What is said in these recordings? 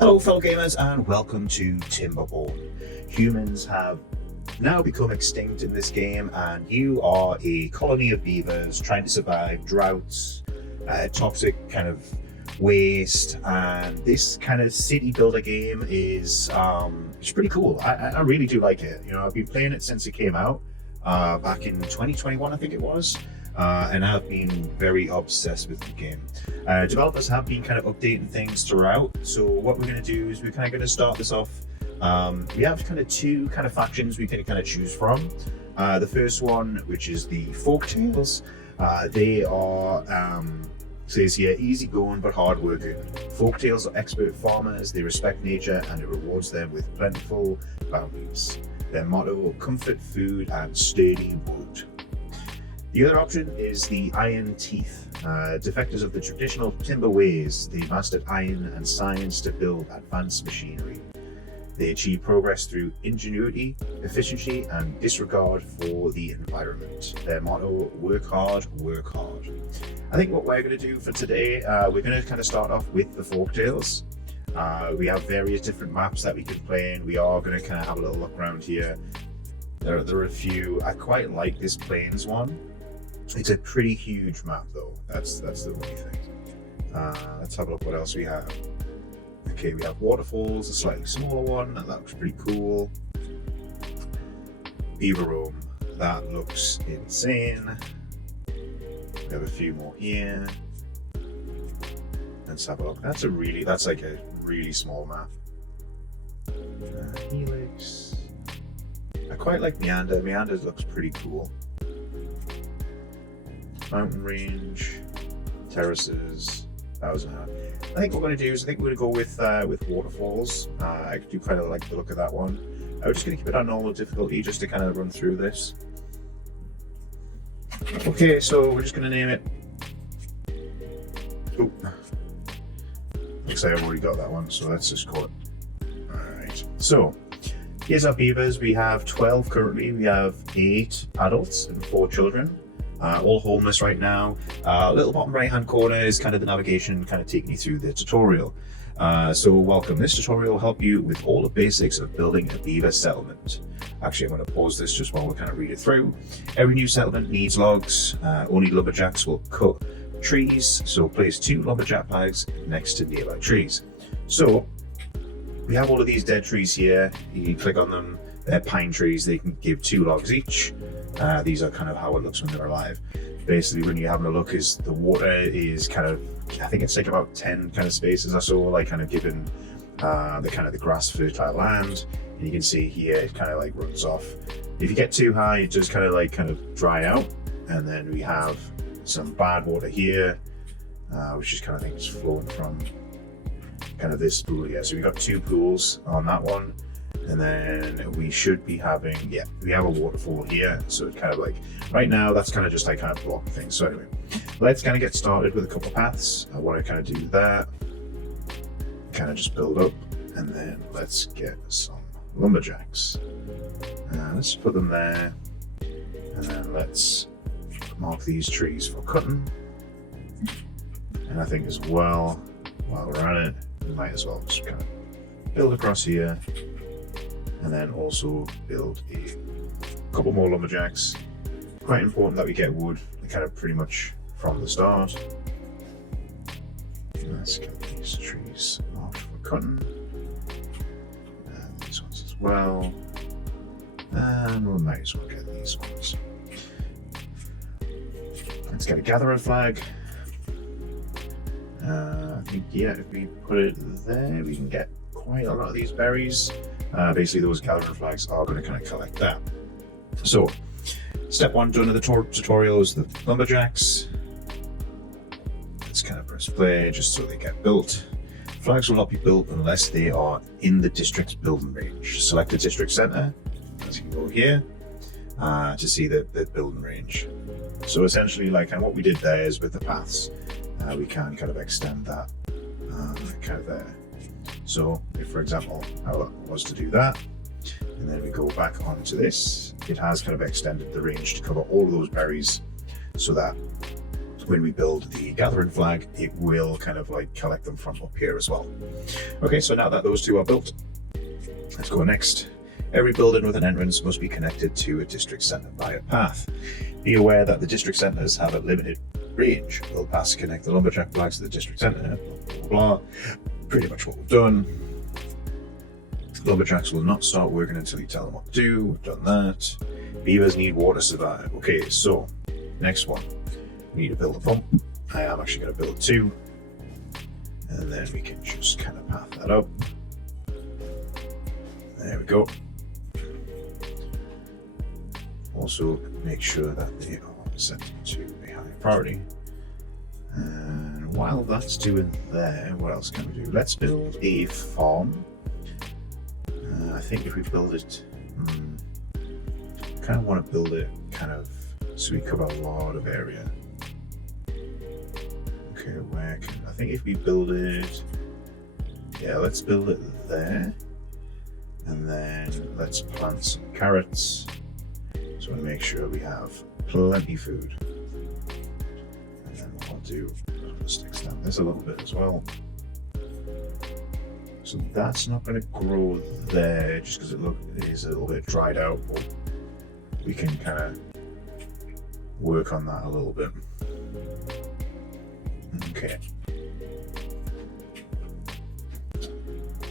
Hello fellow gamers and welcome to Timberborn. Humans have now become extinct in this game and you are a colony of beavers trying to survive droughts, toxic kind of waste, and this kind of city builder game is it's pretty cool. I really do like it. You know, I've been playing it since it came out back in 2021 I think it was. And I've been very obsessed with the game. Developers have been kind of updating things throughout. So what we're going to do is we're kind of going to start this off. We have kind of two kind of factions we can kind of choose from. The first one, which is the Folktales. They are, says here, easy going but hard working. Folktales are expert farmers. They respect nature and it rewards them with plentiful bounties. Their motto: comfort, food, and sturdy wood. The other option is the Iron Teeth. Defectors of the traditional timber ways, they mastered iron and science to build advanced machinery. They achieve progress through ingenuity, efficiency, and disregard for the environment. Their motto: work hard, work hard. I think what we're going to do for today, we're going to kind of start off with the Folktales. We have various different maps that we can play in. We are going to kind of have a little look around here. There are a few. I quite like this Plains one. It's a pretty huge map though, that's the only thing. Let's have a look what else we have. Okay, we have Waterfalls, a slightly smaller one, and that looks pretty cool. Beaver, that looks insane. We have a few more here. Let's have a look. That's like a really small map. Helix. I quite like Meander. Meander looks pretty cool. Mountain range, terraces, 1,000. I think what we're going to do is we're going to go with Waterfalls. I do kind of like the look of that one. I'm just going to keep it on normal difficulty just to kind of run through this. Okay, so we're just going to name it. Oh, looks like I've already got that one, so let's just call it. Alright, so here's our beavers. We have 12 currently. We have 8 adults and 4 children. All homeless right now. Little bottom right hand corner is kind of the navigation, kind of taking you through the tutorial. So welcome. This tutorial will help you with all the basics of building a beaver settlement. Actually, I'm going to pause this just while we kind of read it through. Every new settlement needs logs. Only lumberjacks will cut trees, so place 2 lumberjack flags next to nearby trees. So we have all of these dead trees here. You can click on them. They're pine trees. They can give 2 logs each. These are kind of how it looks when they're alive. Basically, when you're having a look, is the water is kind of, I think it's like about 10 kind of spaces or so, like kind of given the grass fertile land. And you can see here it kind of like runs off. If you get too high, it does kind of dry out. And then we have some bad water here, which is kind of, I think it's flowing from kind of this pool here. So we got 2 pools on that one. And then we should be having, we have a waterfall here. So it's kind of like, right now, that's kind of just like kind of block things. So anyway, let's kind of get started with a couple paths. I want to kind of do that. Kind of just build up. And then let's get some lumberjacks. Let's put them there. And then let's mark these trees for cutting. And I think as well, while we're at it, we might as well just kind of build across here. And then also build a couple more lumberjacks. Quite important that we get wood kind of pretty much from the start. Let's get these trees marked for cutting. And these ones as well. And we might as well get these ones. Let's get a gatherer flag. I think, if we put it there, we can get quite a lot of these berries. Basically, those gathering flags are going to kind of collect that. So, step 1 done of the tutorial is the lumberjacks. Let's kind of press play just so they get built. Flags will not be built unless they are in the district's building range. Select the district center, as you can go here, to see the building range. So essentially, like, and what we did there is with the paths, we can kind of extend that kind of there. So if, for example, I was to do that, and then we go back onto this, it has kind of extended the range to cover all of those berries so that when we build the gathering flag, it will kind of like collect them from up here as well. Okay, so now that those two are built, let's go next. Every building with an entrance must be connected to a district center by a path. Be aware that the district centers have a limited range. We'll pass connect the lumberjack flags to the district center, blah, blah, blah. Pretty much what we've done. Lumberjacks will not start working until you tell them what to do. We've done that. Beavers need water to survive. Okay, so next one. We need to build a pump. I am actually going to build 2. And then we can just kind of path that up. There we go. Also make sure that they are set to a high priority. And while that's doing there, what else can we do? Let's build a farm. I think if we build it, I kind of want to build it kind of so we cover a lot of area. Okay, where can I think if we build it, yeah, let's build it there, and then let's plant some carrots. So we make sure we have plenty of food. And then what I'll do, I'll just extend this a little bit as well. So that's not going to grow there just because it is a little bit dried out, but we can kind of work on that a little bit. Okay.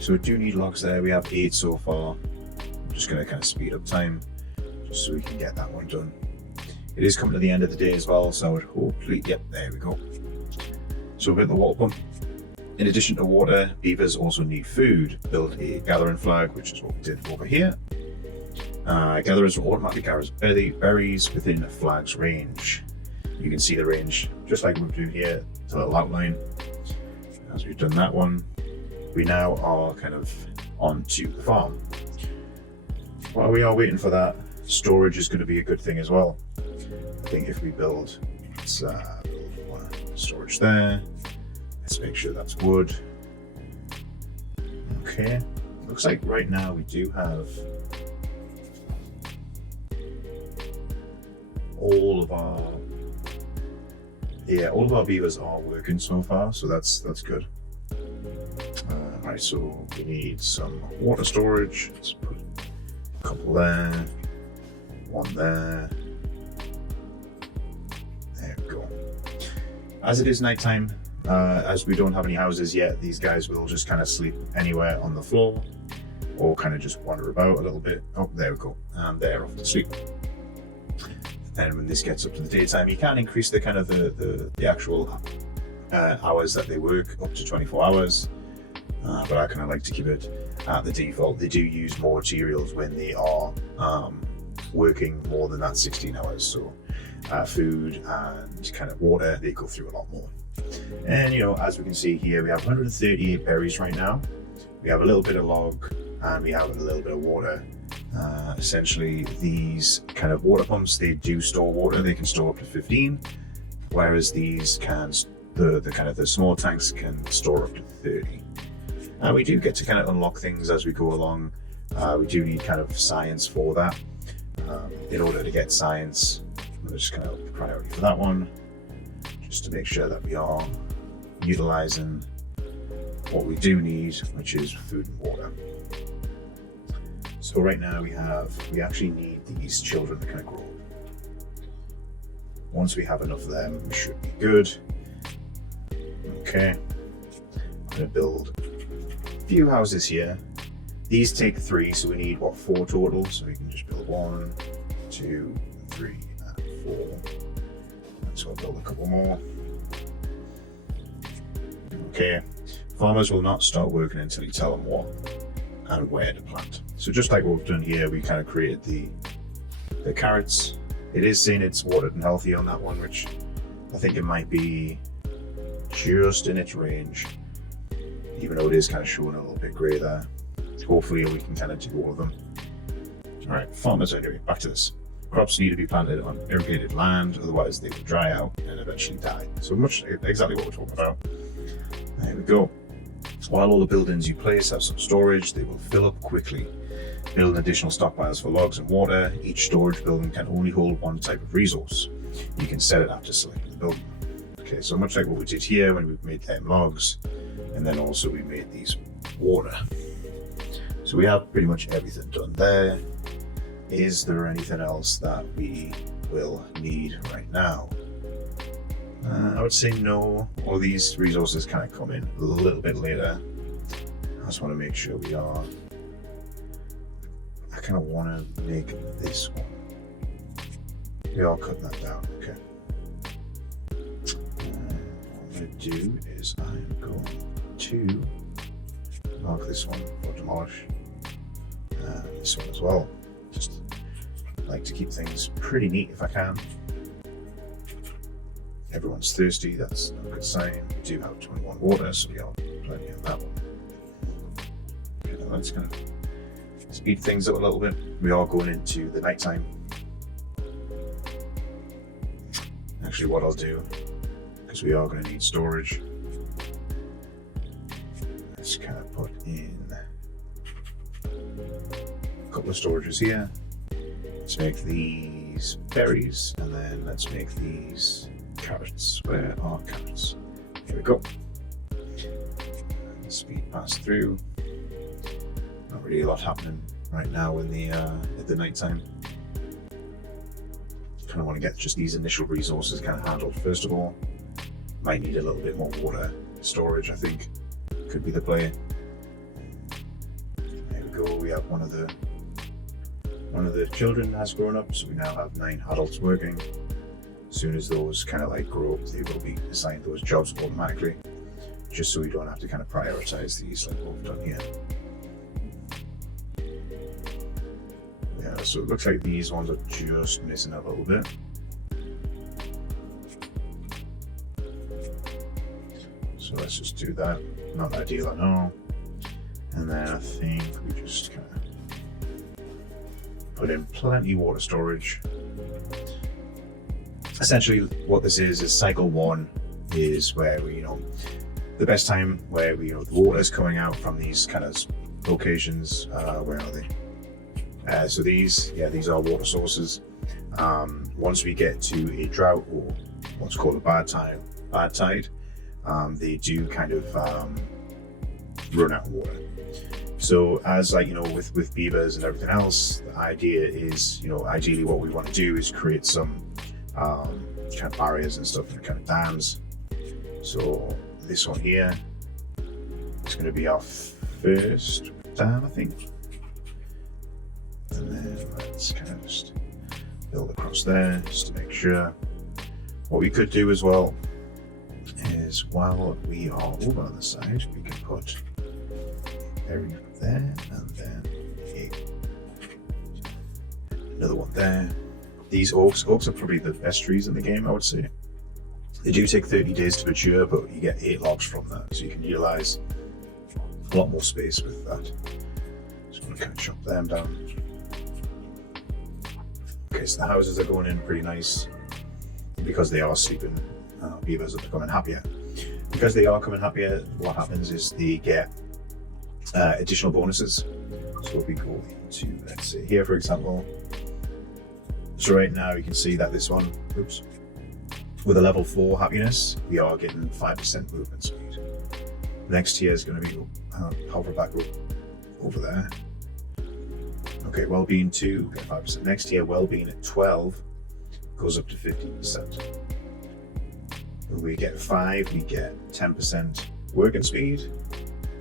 So we do need logs there. We have 8 so far. I'm just going to kind of speed up time just so we can get that one done. It is coming to the end of the day as well, so I would hopefully, yep, there we go. So we've got the water pump. In addition to water, beavers also need food. Build a gathering flag, which is what we did over here. Gatherers will automatically gather berries within a flag's range. You can see the range, just like we do here, to the outline. As we've done that one, we now are kind of onto the farm. While we are waiting for that, storage is going to be a good thing as well. I think if we build, let's build storage there. Let's make sure that's wood. Okay, looks like right now we do have all of our beavers are working so far, so that's good. Right, so we need some water storage. Let's put a couple there, one there. There we go. As it is nighttime, as we don't have any houses yet, these guys will just kind of sleep anywhere on the floor or kind of just wander about a little bit. Oh, there we go. And they're off to sleep. And when this gets up to the daytime, you can increase the kind of the actual hours that they work up to 24 hours. But I kind of like to keep it at the default. They do use more materials when they are working more than that 16 hours. So food and kind of water, they go through a lot more. And you know, as we can see here, we have 138 berries right now. We have a little bit of log and we have a little bit of water. Essentially, these kind of water pumps, they do store water. They can store up to 15, whereas these can, the small tanks can store up to 30. We do get to kind of unlock things as we go along. We do need kind of science for that. In order to get science, I'm just kind of priority for that one, just to make sure that we are utilizing what we do need, which is food and water. So right now we actually need these children to kind of grow up. Once we have enough of them, we should be good. Okay, I'm gonna build a few houses here. These take 3, so we need 4 total. So we can just build 1, 2, 3, and 4. So I'll build a couple more. Okay, farmers will not start working until you tell them what and where to plant. So just like what we've done here, we kind of created the carrots. It is saying it's watered and healthy on that one, which I think it might be just in its range, even though it is kind of showing a little bit grey there. Hopefully we can kind of do all of them. All right, farmers, anyway, back to this. Crops need to be planted on irrigated land, otherwise they will dry out and eventually die. So much exactly what we're talking about. There we go. While all the buildings you place have some storage, they will fill up quickly. Build additional stockpiles for logs and water. Each storage building can only hold one type of resource. You can set it after selecting the building. Okay, so much like what we did here when we made them logs, and then also we made these water. So we have pretty much everything done there. Is there anything else that we will need right now? I would say no. All these resources kind of come in a little bit later. I just want to make sure we are. I kind of want to make this one. We are cutting that down. Okay. What I'm going to do is I'm going to mark this one for demolish, and this one as well. Just like to keep things pretty neat if I can. Everyone's thirsty, that's a good sign. We do have 21 water, so we are plenty of that one. Okay, now that's going to speed things up a little bit. We are going into the nighttime. Actually, what I'll do, because we are going to need storage, let's kind of put in a couple of storages here. Let's make these berries, and then let's make these carrots. Where are carrots? Here we go. Speed pass through. Not really a lot happening right now in the at the nighttime. Kind of want to get just these initial resources kind of handled first of all. Might need a little bit more water storage, I think. Could be the play. There we go. We have one of the children has grown up, so we now have 9 adults working. As soon as those kind of like grow up, they will be assigned those jobs automatically, just so we don't have to kind of prioritize these like what we've done here. Yeah, so it looks like these ones are just missing a little bit. So let's just do that. Not ideal, I know. And then I think we just kind of put in plenty water storage. Essentially what this is cycle 1 is where we, the best time where we, the water is coming out from these kind of locations. Where are they? So these are water sources. Once we get to a drought or what's called a bad tide, they do kind of run out of water. So as with beavers and everything else, the idea is, ideally what we want to do is create some kind of barriers and stuff and kind of dams. So this one here is going to be our first dam, I think. And then let's kind of just build across there just to make sure. What we could do as well is while we are over on the side, we can put a berry there and then another one there. These oaks are probably the best trees in the game, I would say. They do take 30 days to mature, but you get 8 logs from that, so you can utilize a lot more space with that. Just going to kind of chop them down. Okay, so the houses are going in pretty nice. Because they are sleeping, beavers are becoming happier. Because they are coming happier, what happens is they get additional bonuses. So if we go into, let's say here for example, so right now you can see that this one, with a level 4 happiness, we are getting 5% movement speed. Next here is going to be, hover back over there. Okay, well-being 2, get 5%. Next here, well-being at 12, goes up to 15%. When we get 5, we get 10% working speed.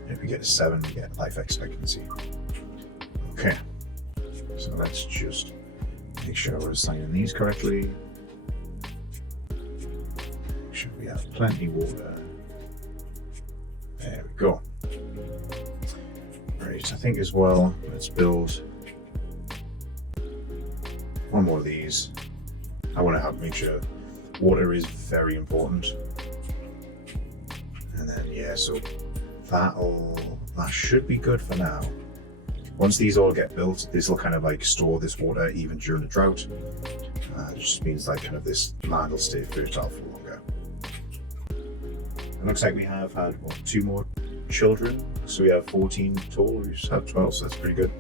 And if we get a 7, we get life expectancy. Okay, so let's just make sure we're assigning these correctly. Make sure we have plenty water. There we go. Right, I think as well, let's build one more of these. I want to make sure water is very important. And then yeah, so that should be good for now. Once these all get built, this will kind of like store this water even during the drought. It just means like kind of this land will stay fertile for longer. It looks like we have had 2 more children, so we have 14 total. We just have 12, so that's pretty good.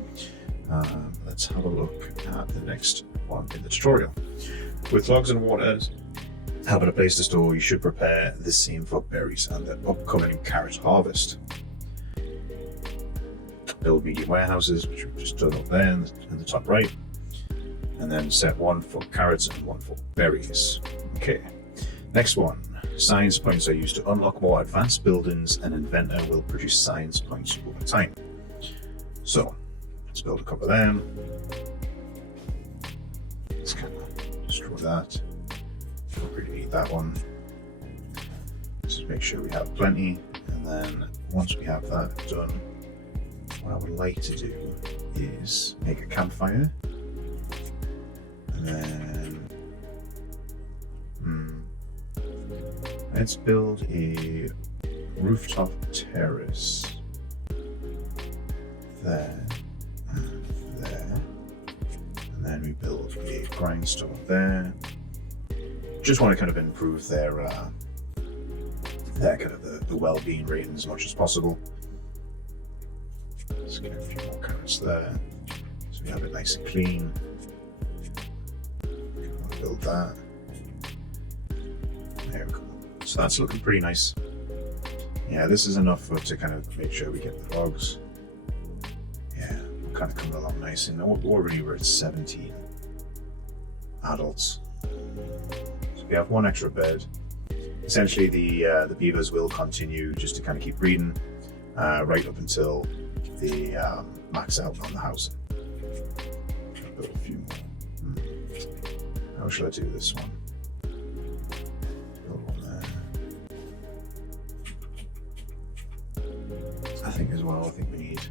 Let's have a look at the next one in the tutorial. With logs and water, Having a place to store, you should prepare the same for berries and the upcoming carrot harvest. Build medium warehouses, which we've just done up there in the top right. And then set one for carrots and one for berries. Okay, next one. Science points are used to unlock more advanced buildings, and inventor will produce science points over time. So, let's build a couple of them. Let's kind of destroy that. Don't really need that one. Just make sure we have plenty, and then once we have that done, what I would like to do is make a campfire, and then let's build a rooftop terrace there and there, and then we build a grindstone there. Just want to kind of improve their kind of the well-being rating as much as possible. Let's get a few more carrots there, so we have it nice and clean. Build that. There we go. So that's looking pretty nice. Yeah, this is enough for to kind of make sure we get the dogs. Yeah, we're kind of coming along nice, and already we're at 17 adults. So we have one extra bed. Essentially, the beavers will continue just to kind of keep breeding right up until they max out on the house. Build a few more. How shall I do this one? Build one there. I think as well, I think we need.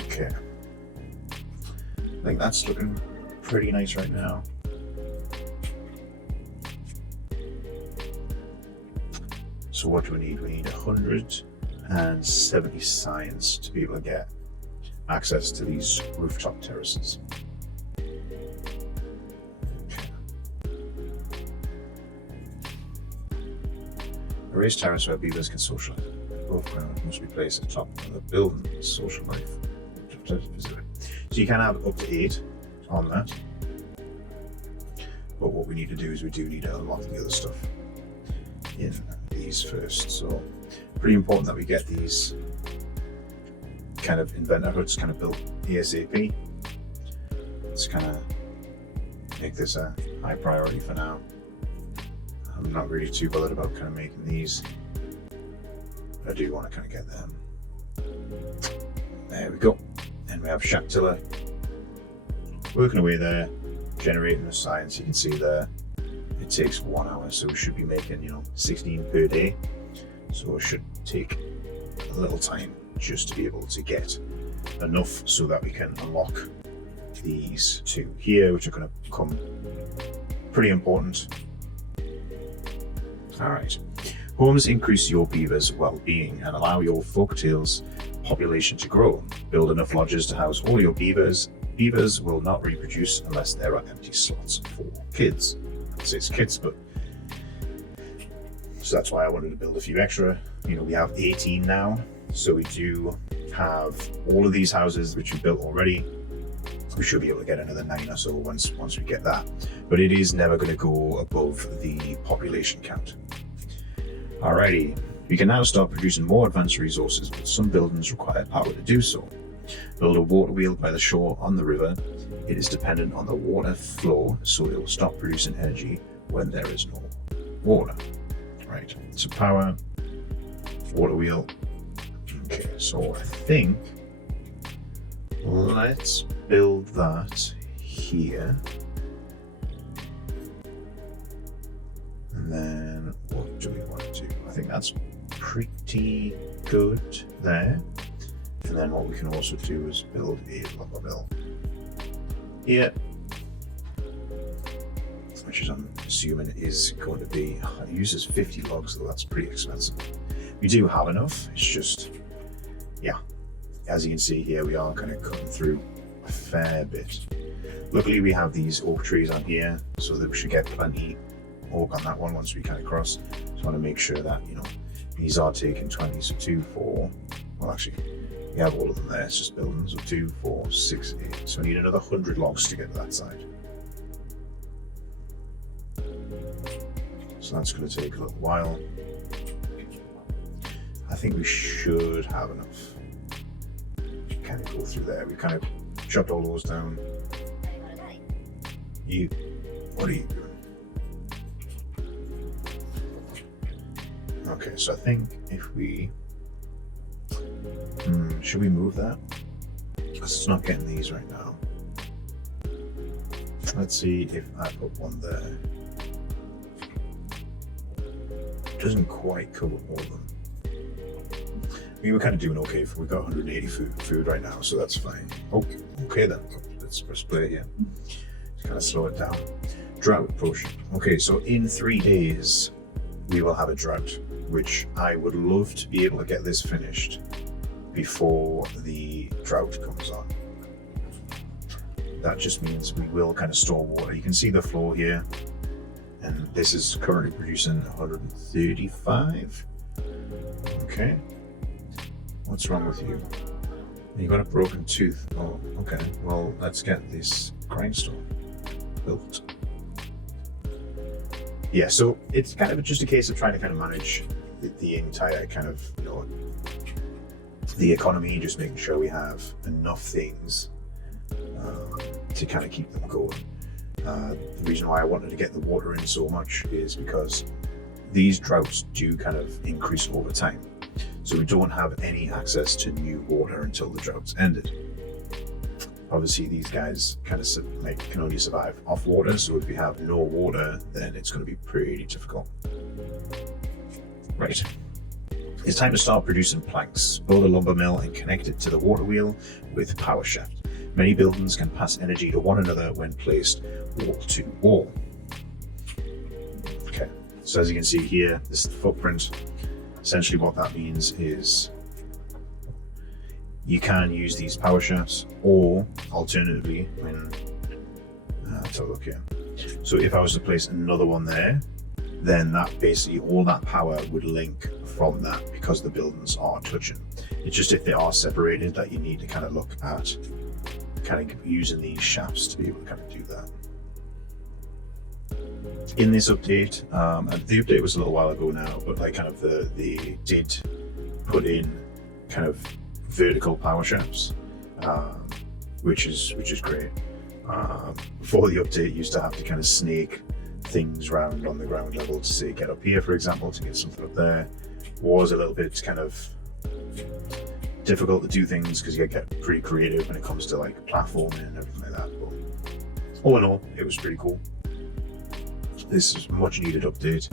Okay. I think that's looking pretty nice right now. So what do we need? We need 170 science to be able to get access to these rooftop terraces. Okay. A raised terrace where beavers can socialize. Above ground must be placed at the top of the building. Social life. So you can have up to 8 on that. But what we need to do is we do need to unlock the other stuff in these first. So pretty important that we get these kind of inventor hoods kind of built ASAP. Let's kind of make this a high priority for now. I'm not really too bothered about kind of making these, but I do want to kind of get them. There we go. And we have Shack Tiller working away there, generating the science. You can see there it takes 1 hour, so we should be making 16 per day. So it should take a little time just to be able to get enough so that we can unlock these two here, which are going to become pretty important. All right. Homes increase your beavers' well-being and allow your folktales population to grow. Build enough lodges to house all your beavers. Beavers will not reproduce unless there are empty slots for kids. I'd say it's kids, but so that's why I wanted to build a few extra. We have 18 now, so we do have all of these houses which we built already. We should be able to get another 9 or so once we get that, but it is never going to go above the population count. Alrighty, we can now start producing more advanced resources, but some buildings require power to do so. Build a water wheel by the shore on the river. It is dependent on the water flow, so it will stop producing energy when there is no water. Right, so power, water wheel. Okay, so I think let's build that here. And then what do we want to do? I think that's pretty good there. And then what we can also do is build a lumber mill here, which is I'm assuming is going to be, it uses 50 logs, though that's pretty expensive. We do have enough, it's just, yeah, as you can see here, we are kind of cutting through a fair bit. Luckily we have these oak trees on here, so that we should get plenty oak on that one once we kind of cross. Just want to make sure that, these are taking 20, so 2, 4, well actually, we have all of them there, it's just buildings of 2, 4, 6, 8. So we need another 100 logs to get to that side. So that's going to take a little while. I think we should have enough. Kind of go through there. We kind of chopped all those down. What are you doing? Okay, so I think if we... should we move that? Because it's not getting these right now. Let's see if I put one there. Doesn't quite cover all of them. We were kind of doing okay. We've got 180 food right now, so that's fine. Okay then. Let's press play here. Just kind of slow it down. Drought potion. Okay, so in 3 days, we will have a drought, which I would love to be able to get this finished before the drought comes on. That just means we will kind of store water. You can see the floor here, and this is currently producing 135. Okay. What's wrong with you? You got a broken tooth. Oh, okay. Well, let's get this grindstone built. Yeah, so it's kind of just a case of trying to kind of manage the entire kind of, the economy, just making sure we have enough things to kind of keep them going. The reason why I wanted to get the water in so much is because these droughts do kind of increase over time. So we don't have any access to new water until the drought's ended. Obviously, these guys kind of can only survive off water. So if we have no water, then it's going to be pretty difficult. Right. It's time to start producing planks. Build a lumber mill and connect it to the water wheel with power shaft. Many buildings can pass energy to one another when placed wall to wall. Okay, so as you can see here, this is the footprint. Essentially what that means is you can use these power shafts, or alternatively, let's have a look here. So if I was to place another one there, then that basically all that power would link from that because the buildings are touching. It's just if they are separated that you need to kind of look at kind of using these shafts to be able to kind of do that. In this update, and the update was a little while ago now, but like kind of they did put in kind of vertical power shafts, which is great. Before the update, you used to have to kind of snake things around on the ground level to say get up here, for example, to get something up there. Was a little bit kind of difficult to do things because you get pretty creative when it comes to like platforming and everything like that. But all in all, it was pretty cool. This is a much needed update.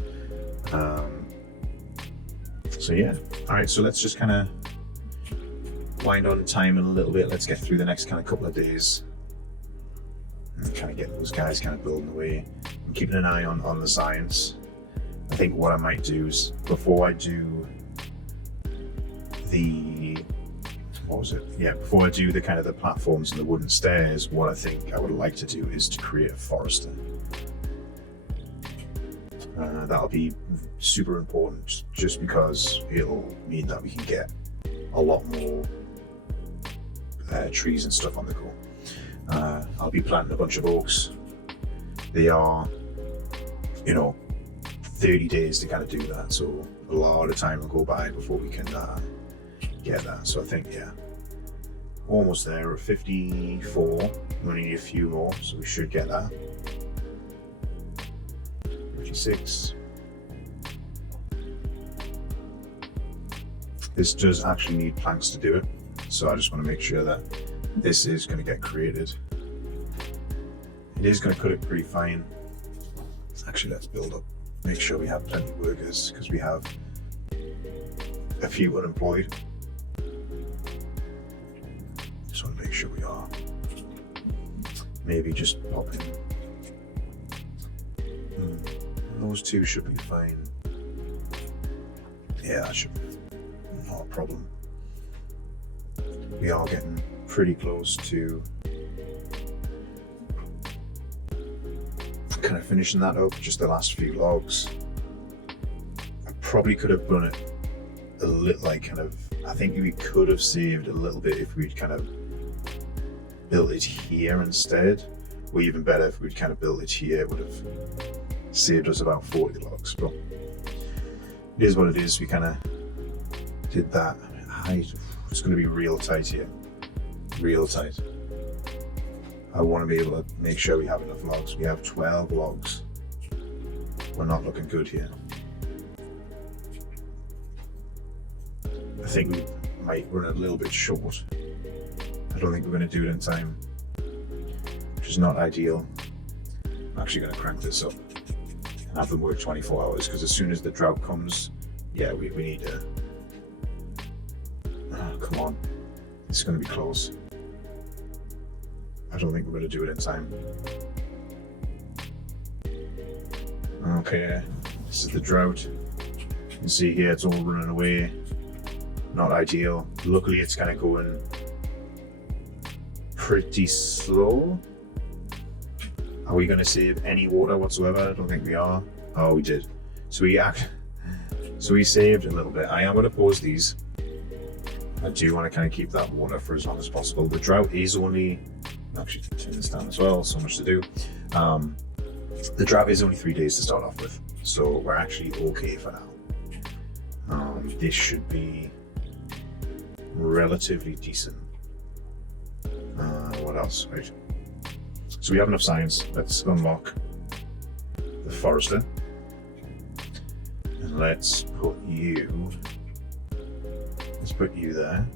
So yeah, all right. So let's just kind of wind on time in a little bit. Let's get through the next kind of couple of days and kind of get those guys kind of building away. I'm keeping an eye on the science. I think what I might do is before I do the before I do the kind of the platforms and the wooden stairs, what I think I would like to do is to create a forester. That'll be super important just because it'll mean that we can get a lot more trees and stuff on the go. I'll be planting a bunch of oaks. They are, 30 days to kind of do that, so a lot of time will go by before we can get that. So I think, yeah, almost there at 54. We only need a few more, so we should get that. 56. This does actually need planks to do it, so I just want to make sure that this is going to get created. It is going to cut it pretty fine. Actually, let's build up, make sure we have plenty of workers because we have a few unemployed. Just want to make sure we are. Maybe just pop in. Those two should be fine. Yeah, that should be not a problem. We are getting pretty close to kind of finishing that up, just the last few logs. I probably could have done it a little, I think we could have saved a little bit if we'd kind of built it here instead, or even better if we'd kind of built it here, it would have saved us about 40 logs, but it is what it is. We kind of did that. It's going to be real tight here, real tight. I want to be able to make sure we have enough logs. We have 12 logs. We're not looking good here. I think we might run a little bit short. I don't think we're going to do it in time, which is not ideal. I'm actually going to crank this up and have them work 24 hours, because as soon as the drought comes, yeah, we need to. Oh, come on. It's going to be close. I don't think we're going to do it in time. Okay, this is the drought. You can see here it's all running away. Not ideal. Luckily, it's kind of going pretty slow. Are we going to save any water whatsoever? I don't think we are. Oh, we did. So we saved a little bit. I am going to pause these. I do want to kind of keep that water for as long as possible. The drought is only, actually turn this down as well, so much to do. The drought is only 3 days to start off with, so we're actually okay for now. This should be relatively decent. What else? Right. So we have enough signs. Let's unlock the forester. And let's put you there.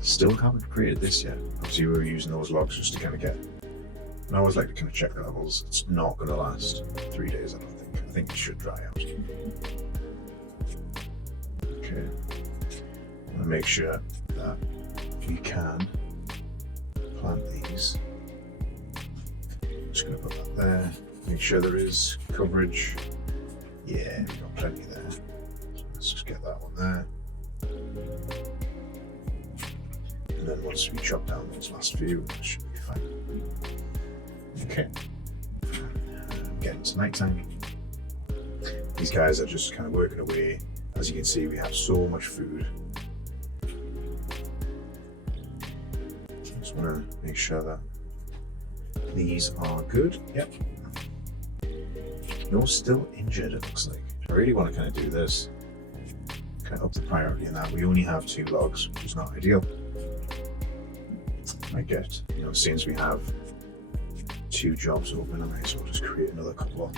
Still haven't created this yet. Obviously we were using those logs just to kind of get, and I always like to kind of check the levels. It's not going to last 3 days, I don't think. I think it should dry out. Okay. I'm going to make sure that we can plant these. I'm just going to put that there. Make sure there is coverage. Yeah, we've got plenty there. So let's just get that one there. And then once we chop down those last few, that should be fine. Okay. Getting to nighttime. These guys are just kind of working away. As you can see, we have so much food. Just want to make sure that these are good. Yep. You're still injured, it looks like. I really want to kind of do this. Kind of up the priority in that. We only have 2 logs, which is not ideal. I get, since we have 2 jobs open, I might as well just create another couple.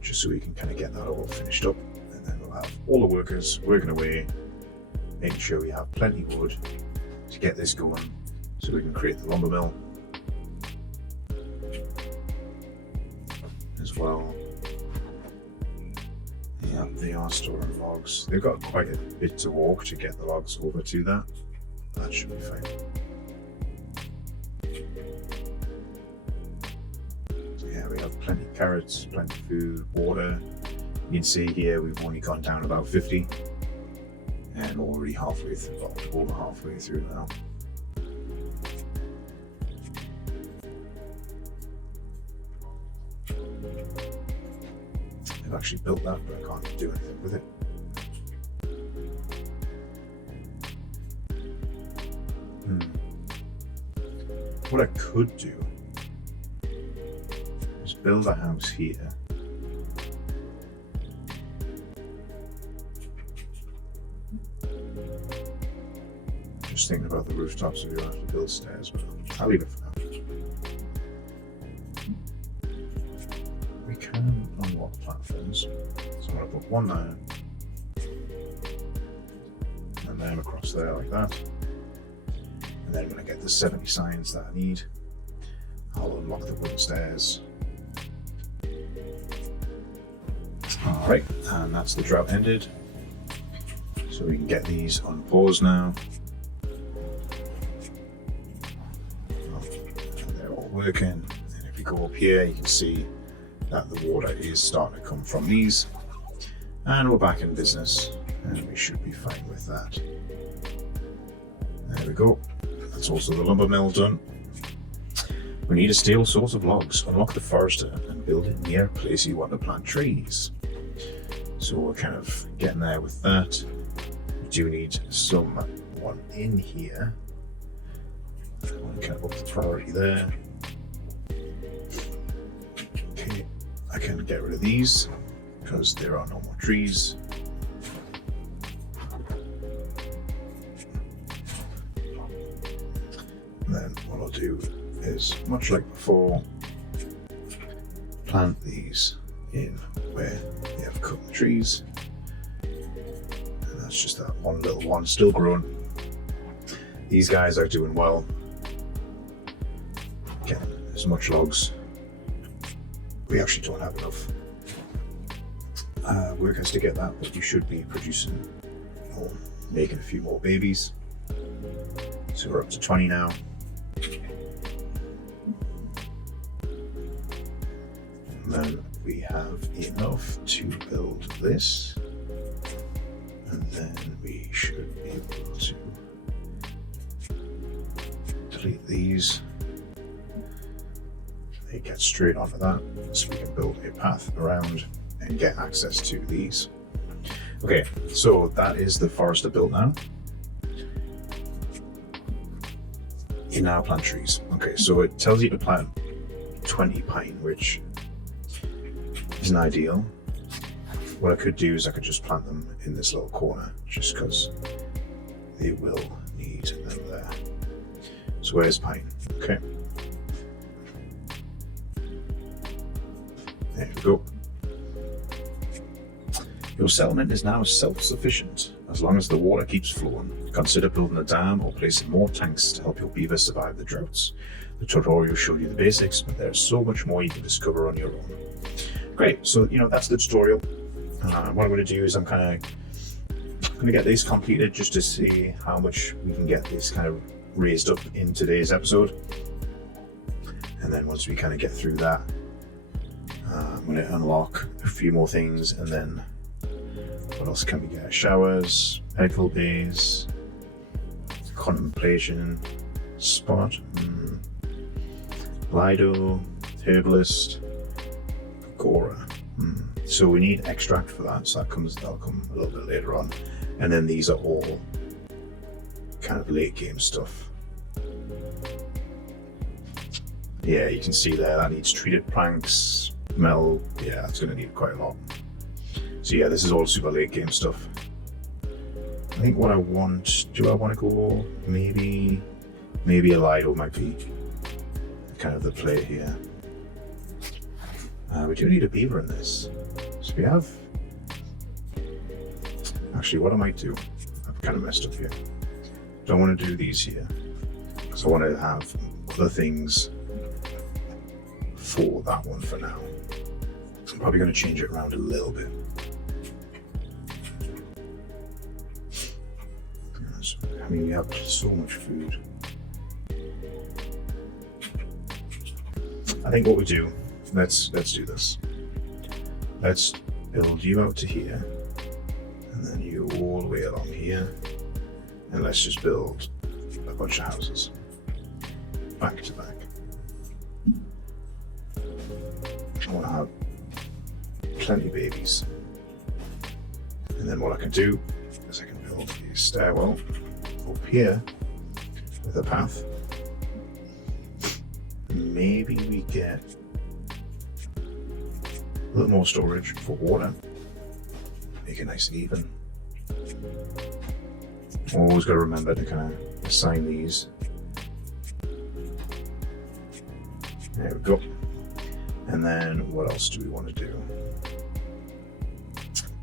Just so we can kind of get that all finished up. And then we'll have all the workers working away, making sure we have plenty of wood to get this going so we can create the lumber mill as well. Yeah, they are storing logs. They've got quite a bit to walk to get the logs over to that. That should be fine. So yeah, we have plenty of carrots, plenty of food, water. You can see here we've only gone down about 50 and already halfway through, well, over halfway through now. I've actually built that, but I can't do anything with it. What I could do is build a house here. Just thinking about the rooftops, so we don't have to build stairs, but I'll leave it for now. We can unlock platforms, so I'm going to put one there, and then across there like that. And then when I get the 70 signs that I need, I'll unlock the wooden stairs. Alright, and that's the drought ended. So we can get these on pause now. And they're all working. And if we go up here, you can see that the water is starting to come from these. And we're back in business, and we should be fine with that. There we go. That's also the lumber mill done. We need a stable source of logs. Unlock the forester and build it near a place you want to plant trees. So we're kind of getting there with that. We do need someone in here. I want to kind of up the priority there. can get rid of these because there are no more trees. And then what I'll do is, much like before, plant these in where we have cut the trees. And that's just that one little one still growing. These guys are doing well. Again, as much logs. We actually don't have enough workers to get that, but we should be producing or making a few more babies. So we're up to 20 now. And then we have enough to build this. And then we should be able to delete these. They get straight onto that, so we can build a path around and get access to these. Okay, so that is the forester built now. You now plant trees. Okay, so it tells you to plant 20 pine, which isn't ideal. What I could do is I could just plant them in this little corner, just because they will need them there. So where's pine? Okay. There we go. Your settlement is now self-sufficient. As long as the water keeps flowing, consider building a dam or placing more tanks to help your beaver survive the droughts. The tutorial showed you the basics, but there's so much more you can discover on your own. Great, so that's the tutorial. What I'm going to do is I'm going to get these completed just to see how much we can get this kind of raised up in today's episode. And then once we kind of get through that, I'm going to unlock a few more things, and then what else can we get? Showers, medical bays, contemplation, spot, Lido, herbalist, Agora. So we need extract for that, so that'll come a little bit later on. And then these are all kind of late game stuff. Yeah, you can see there that needs treated planks, metal. Yeah, that's going to need quite a lot. So yeah, this is all super late game stuff. I think what I want, do I want to go maybe a Lido might be kind of the play here. We do need a beaver in this. So we have, actually what I might do, I've kind of messed up here. Don't want to do these here because I want to have other things for that one for now. I'm probably going to change it around a little bit. I mean, we have so much food. I think what we do, let's do this. Let's build you out to here, and then you all the way along here, and let's just build a bunch of houses, back to back. I want to have plenty of babies. And then what I can do is I can build a stairwell up here with a path. Maybe we get a little more storage for water. Make it nice and even. Always got to remember to kind of assign these. There we go. And then what else do we want to do?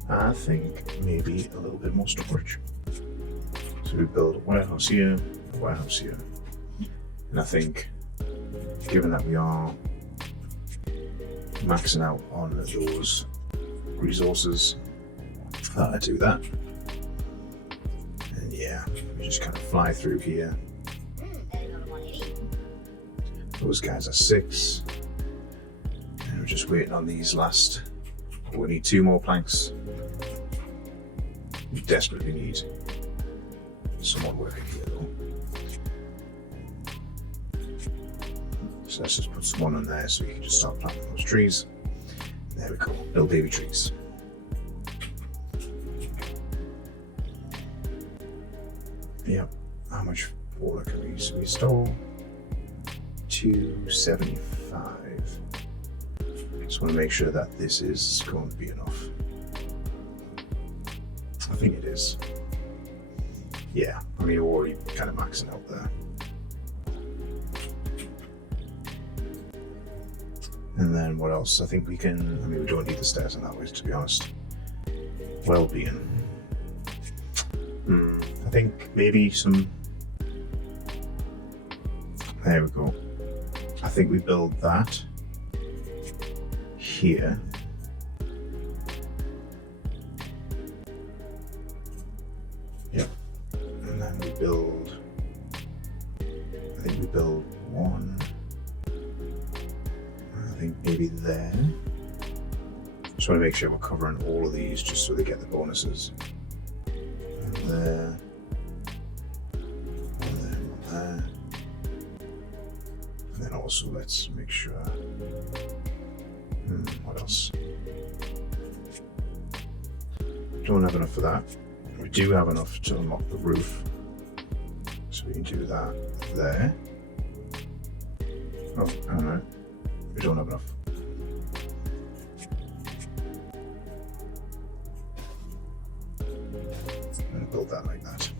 I think maybe a little bit more storage. So we build a warehouse here, a warehouse here. And I think, given that we are maxing out on those resources, I do that. And yeah, we just kind of fly through here. Those guys are 6. And we're just waiting on these last. We need 2 more planks. We desperately need someone working here though. So let's just put someone on there so we can just start planting those trees. There we go, little baby trees. Yep, how much water can we use? We stole 275. Just want to make sure that this is going to be enough. I think it is. Yeah, I mean, we're already kind of maxing out there. And then what else? I think we can, I mean, we don't need the stairs in that way, to be honest. Well-being. I think maybe some, there we go. I think we build that here. Yep. And then we build, I think we build one. I think maybe there. Just want to make sure we're covering all of these just so they get the bonuses. And there. And then there. And then also let's make sure. What else? Don't have enough for that. We do have enough to unlock the roof. So we can do that there. Oh, I don't know. We don't have enough. I'm going to build that like that.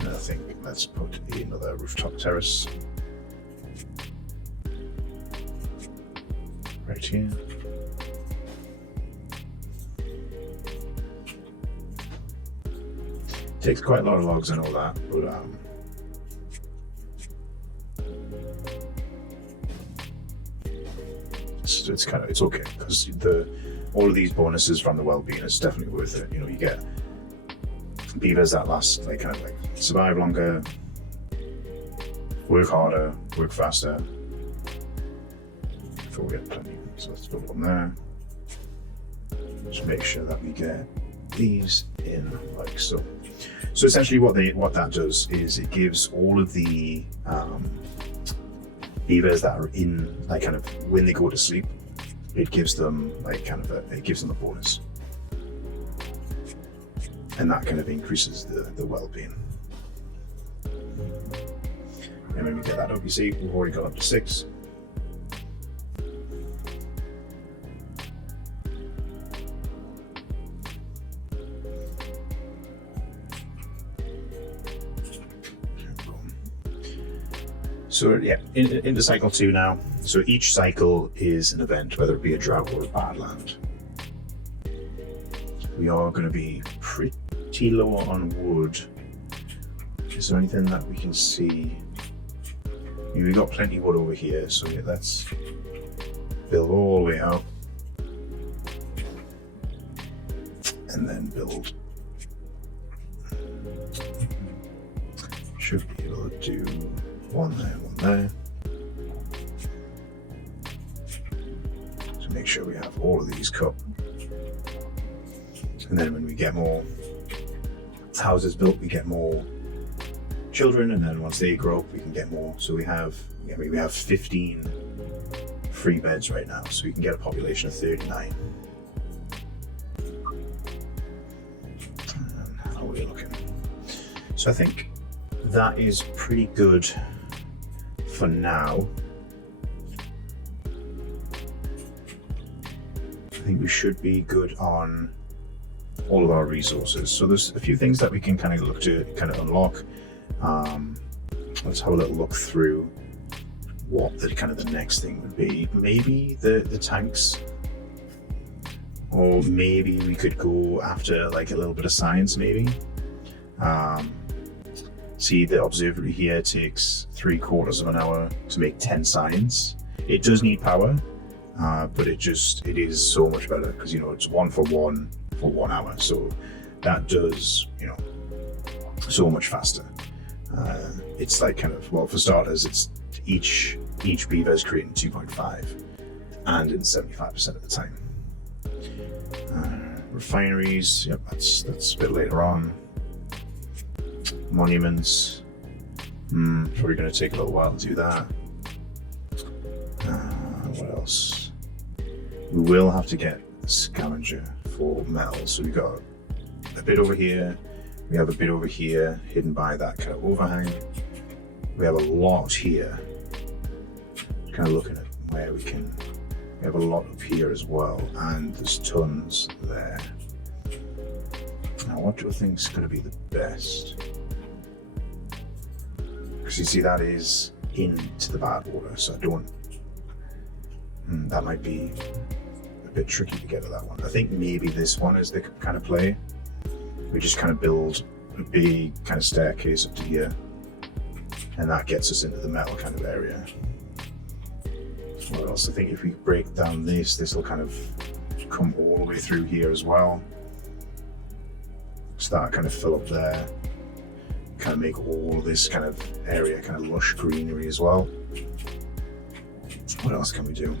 And I think let's put another rooftop terrace right here. Takes quite a lot of logs and all that, but it's kind of, it's okay because all of these bonuses from the well-being is definitely worth it. You know, you get beavers that last, like, kind of like survive longer, work harder, work faster. Before we get plenty, so let's put them there. Just make sure that we get these in like so. So essentially, what that does is it gives all of the beavers that are in, like, kind of when they go to sleep, it gives them like kind of it gives them a bonus, and that kind of increases the well-being. And when we get that up, you see we've already got up to 6. So yeah, into cycle 2 now. So each cycle is an event, whether it be a drought or a bad land. We are going to be pretty low on wood. Is there anything that we can see? I mean, we got plenty of wood over here, so yeah, let's build all the way out. And then build. Should be able to do one there, one there. So make sure we have all of these cut. And then when we get more houses built, we get more children, and then once they grow up, we can get more. So we have 15 free beds right now, so we can get a population of 39. And how are we looking? So I think that is pretty good for now. I think we should be good on all of our resources. So there's a few things that we can kind of look to kind of unlock. Let's have a little look through what the next thing would be. Maybe the tanks, or maybe we could go after like a little bit of science maybe. See, the observatory here takes 3/4 of an hour to make 10 science. It does need power, but it is so much better because, you know, it's 1 for 1 for 1 hour. So that does, you know, so much faster. It's like kind of, well, for starters, it's each beaver is creating 2.5 and in 75% of the time. Refineries, yep, that's a bit later on. Monuments, probably going to take a little while to do that. What else? We will have to get a scavenger for metal. So we've got a bit over here, we have a bit over here hidden by that kind of overhang. We have a lot here. Kind of looking at where we can We have a lot up here as well, and there's tons there. Now, what do I think is going to be the best? Because you see, that is into the bad water, so I don't. That might be a bit tricky to get to that one. I think maybe this one is the kind of play. We just kind of build a big kind of staircase up to here, and that gets us into the metal kind of area. What else? I think if we break down this will kind of come all the way through here as well. So that kind of fill up there, kind of make all this kind of area kind of lush greenery as well. What else can we do?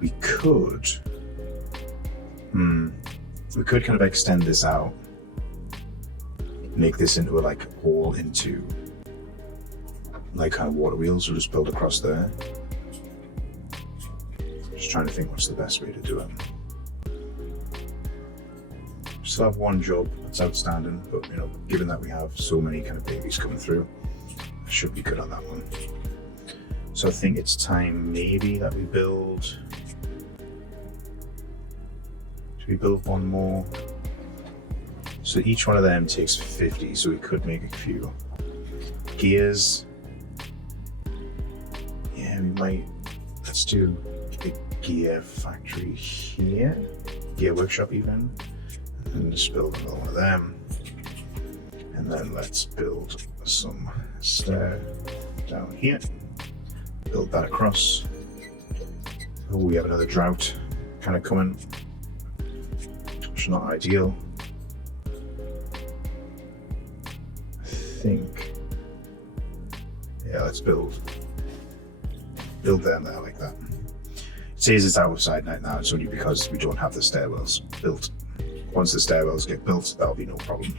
We could kind of extend this out, make this into like a hole into like kind of water wheels. We'll just build across there. Just trying to think what's the best way to do it. Still have one job that's outstanding, but you know, given that we have so many kind of babies coming through, I should be good on that one. So I think it's time maybe that we build. Do we build one more? So each one of them takes 50, so we could make a few. Gears. Yeah, we might. Let's do a gear factory here. Gear workshop even. And just build another one of them. And then let's build some stair down here. Build that across. Oh, we have another drought kind of coming, which is not ideal. I think, yeah, let's build them there like that. It says it's outside night now, it's only because we don't have the stairwells built. Once the stairwells get built, that'll be no problem.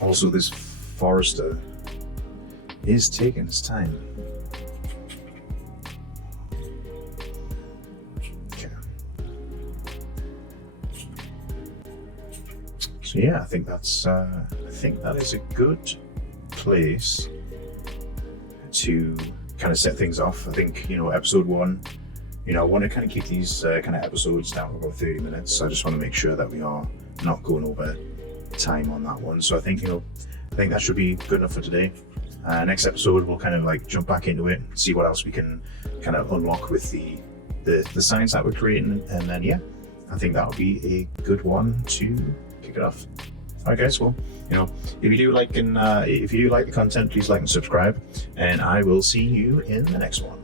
Also, this forester is taking its time. Okay. So yeah, I think that is a good place to kind of set things off. I think, you know, episode 1, you know, I want to kind of keep these kind of episodes down to about 30 minutes. So I just want to make sure that we are not going over time on that one. So I think, you know, that should be good enough for today. Next episode, we'll kind of like jump back into it, see what else we can kind of unlock with the science that we're creating. And then, yeah, I think that'll be a good one to kick it off. All right, guys. Well, you know, if you do like the content, please like and subscribe, and I will see you in the next one.